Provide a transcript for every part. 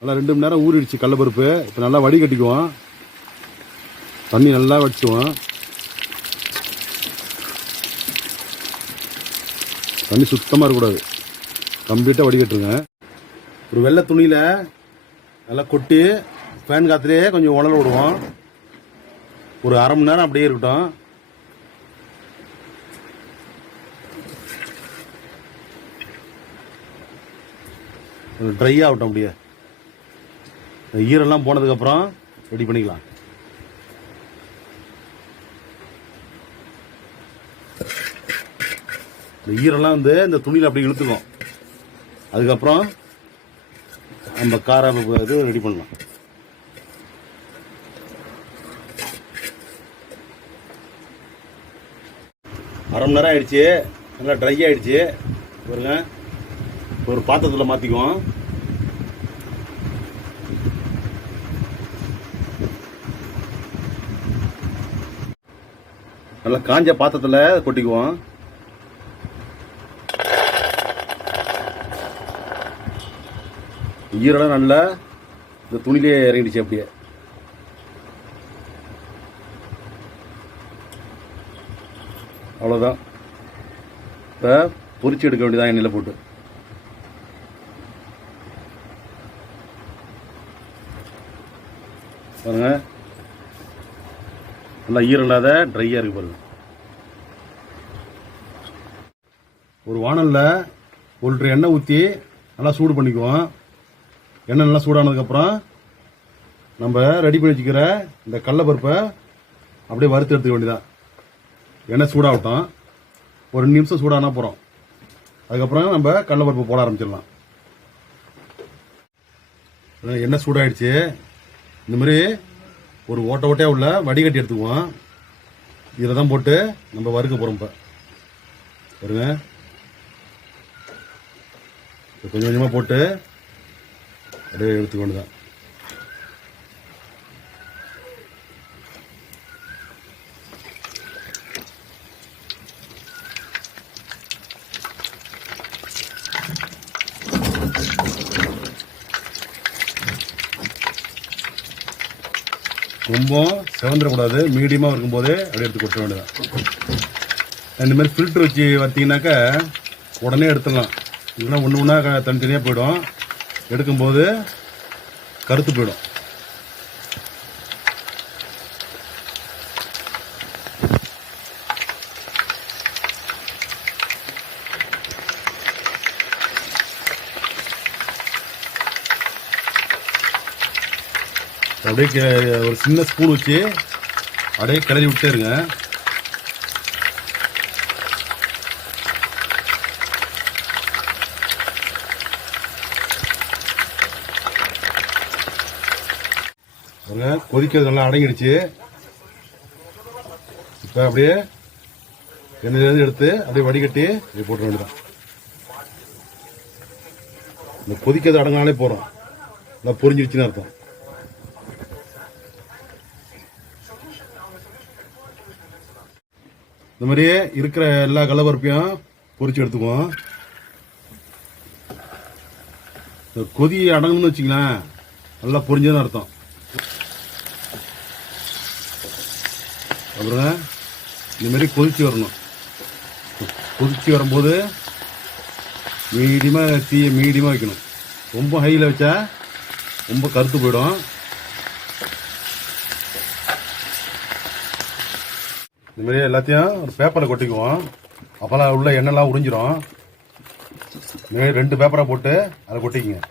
நல்லா 2 மணி நேரம் ஊறிடுச்சு கடலப்பருப்பு. இப்போ நல்லா வடிகட்டிக்குவோம். தண்ணி நல்லா வடிச்சுவோம். தண்ணி சுத்தமாக இருக்கக்கூடாது, கம்ப்ளீட்டாக வடிகட்டுருங்க. ஒரு வெள்ளை துணியில் நல்லா கொட்டி ஃபேன் காற்றுலேயே கொஞ்சம் உலர விடுவோம். ஒரு அரை மணி நேரம் அப்படியே இருக்கட்டும். ட்ரை ஆகட்டும். அப்படியே ஈரெல்லாம் போனதுக்கப்புறம் ரெடி பண்ணிக்கலாம். இந்த ஈரெல்லாம் இந்த துணியில் அப்படி இழுத்துக்கும். அதுக்கப்புறம் நம்ம கார இது ரெடி பண்ணலாம். அரை மணி நேரம் ஆயிடுச்சு, நல்லா ட்ரை ஆயிடுச்சு. பாருங்க, ஒரு பாத்திரத்தில் மாற்றிக்குவோம். நல்லா காஞ்ச பாத்திரத்தில் கொட்டிக்குவோம். ஈரெல்லாம் நல்லா இந்த துணிலே இறங்கிடுச்சு. அப்படியே அவ்வளோதான். இப்போ பொரிச்சு எடுக்க வேண்டியதான் எண்ணெயில் போட்டு. பாருங்க, நல்லா ஈரம் இல்லாத ட்ரையாக இருக்கு பாருங்க. ஒரு வானலில் 1 லிட்டர் எண்ணெய் ஊற்றி நல்லா சூடு பண்ணிக்குவோம். எண்ணெய் நல்லா சூடானதுக்கப்புறம் நம்ம ரெடி பண்ணி வச்சுக்கிற இந்த கடலப்பருப்பை அப்படியே வறுத்து எடுத்துக்க வேண்டியதான். எண்ணெய் சூடாகட்டும். ஒரு 2 நிமிஷம் சூடானா போகிறோம். அதுக்கப்புறம் நம்ம கடலப்பருப்பு போட ஆரம்பிச்சிடலாம். எண்ணெய் சூடாயிடுச்சு. இந்த மாதிரி ஒரு ஓட்டையாக உள்ள வடிகட்டி எடுத்துக்குவோம். இதில் தான் போட்டு நம்ம வறுக்க போகிறோம். இப்போ பாருங்க, கொஞ்சம் கொஞ்சமாக போட்டு அப்படியே எடுத்துக்கொண்டு தான். ரொம்ப செவந்துடக்கூடாது, மீடியமாக இருக்கும்போதே அப்படியே எடுத்து கொட்ட வேண்டியதான். இந்த மாதிரி ஃபில்ட்ரு வச்சு வர்த்திங்கனாக்கா உடனே எடுத்துடலாம். இல்லைன்னா ஒன்று ஒன்றா தனித்தனியாக போயிடும். எடுக்கும்போது கருத்து போயிடும். அப்படியே ஒரு சின்ன ஸ்பூன் வச்சு அப்படியே கிளறி விட்டே இருங்க. கொதிக்கிறது நல்லா அடங்கிடுச்சு. இப்போ அப்படியே எண்ணெயிலேருந்து எடுத்து அப்படியே வடிகட்டி அப்படியே போட்ட வேண்டியதான். இந்த கொதிக்கிறது அடங்கினாலே போகிறோம், நல்லா பொரிஞ்சிடுச்சுன்னு அர்த்தம். இந்த மாதிரியே இருக்கிற எல்லா கடலப்பருப்பையும் பொரிச்சு எடுத்துக்குவோம். கொதி அடங்கணும்னு வச்சுங்களேன், நல்லா பொரிஞ்சதுன்னு அர்த்தம். அப்புறம் இந்த மாதிரி கொதிச்சு வரணும். கொதிச்சு வரும்போது மீடியமாக வைக்கணும். ரொம்ப ஹையில் வச்சா ரொம்ப கருத்து போயிடும். இந்த மாதிரி எல்லாத்தையும் ஒரு பேப்பரில் கொட்டிக்குவோம். அப்போல்லாம் உள்ள எண்ணெய்லாம் உறிஞ்சிரும். இந்த மாதிரி 2 பேப்பராக போட்டு அதை கொட்டிக்குங்க.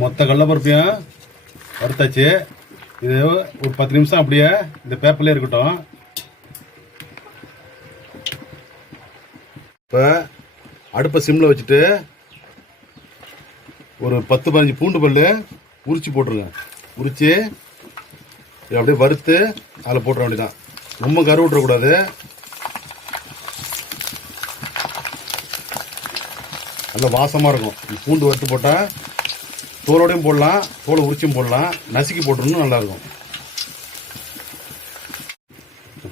மொத்த கடலப்பருப்பையும் வறுத்தாச்சு. இது ஒரு 10 நிமிஷம் அப்படியே இந்த பேப்பர்லேயே இருக்கட்டும். இப்போ அடுப்பை சிம்மில் வச்சுட்டு ஒரு 10-15 பூண்டு பல் உரிச்சு போட்டுருங்க. உரிச்சு அப்படியே வறுத்து அதில் போட்டுற வேண்டியதான். ரொம்ப கரு விட்டுறக்கூடாது. நல்லா வாசமாக இருக்கும். பூண்டு வறுத்து போட்டால் தோலோடையும் போடலாம், தோலை உரிச்சும் போடலாம். நசுக்கி போட்டுருணும், நல்லாயிருக்கும்.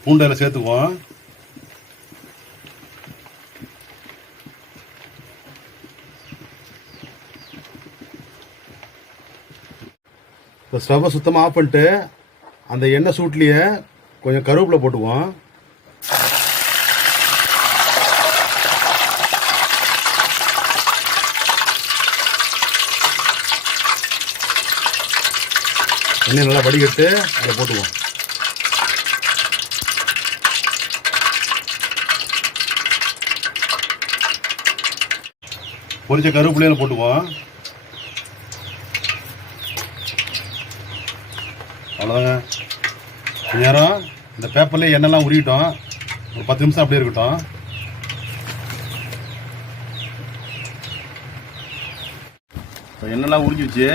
பூண்டு அதில் சேர்த்துக்குவோம். இப்போ ஸ்டவ்வை சுத்தமாக ஆஃப் பண்ணிட்டு அந்த எண்ணெய் சூட்லேயே கொஞ்சம் கருவேப்பிலை போட்டுக்குவோம். எண்ணெய் நல்லா வடிகட்டு அதை போட்டுக்குவோம். பொரிச்ச கருவேப்பிலையில போட்டுக்குவோம். அவ்வளோதாங்க. கொஞ்ச நேரம் இந்த பேப்பர்லேயே எண்ணெய்லாம் உருகிட்டோம். ஒரு 10 நிமிஷம் அப்படியே இருக்கட்டும். இப்போ எண்ணெய்லாம் உறிஞ்சிடுச்சு.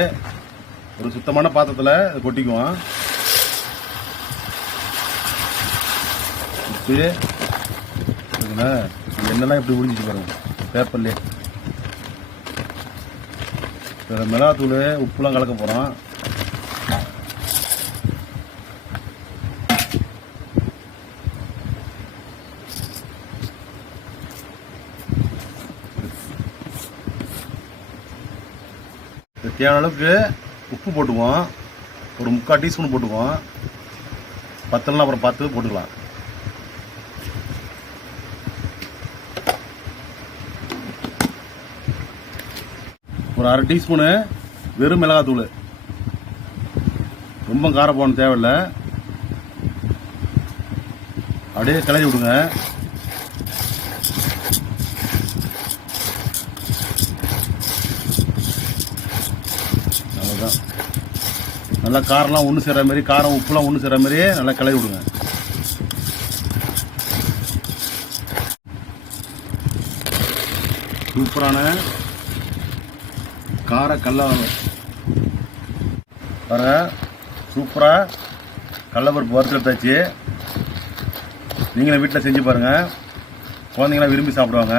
ஒரு சுத்தமான பாத்திரத்தில் அதை கொட்டிக்குவோம். எண்ணெய்லாம் எப்படி உறிஞ்சிச்சு பாருங்க பேப்பர்லேயே. மிளகாத்தூள் உப்புலாம் கலக்க போகிறோம். தேவையான அளவுக்கு உப்பு போட்டுக்குவோம். ஒரு 3/4 டீஸ்பூன் போட்டுக்குவோம். பத்தலாம் அப்புறம் பார்த்து போட்டுக்கலாம். ஒரு 1/2 டீஸ்பூனு வெறும் மிளகாத்தூள். ரொம்ப காரம் போன தேவையில்லை. அப்படியே கிளறி விடுங்க. அவ்வளோதான். நல்லா காரம்லாம் ஒன்று சேர்ற மாதிரி, காரம் உப்புலாம் ஒன்று சேர்ற மாதிரி நல்லா கிளறி விடுங்க. சூப்பரான கார கடலை வர சூப்பராக கடலைப்பருப்பு வறுத்து எடுத்தாச்சு. நீங்களும் வீட்டில் செஞ்சு பாருங்கள். குழந்தைங்களாம் விரும்பி சாப்பிடுவாங்க.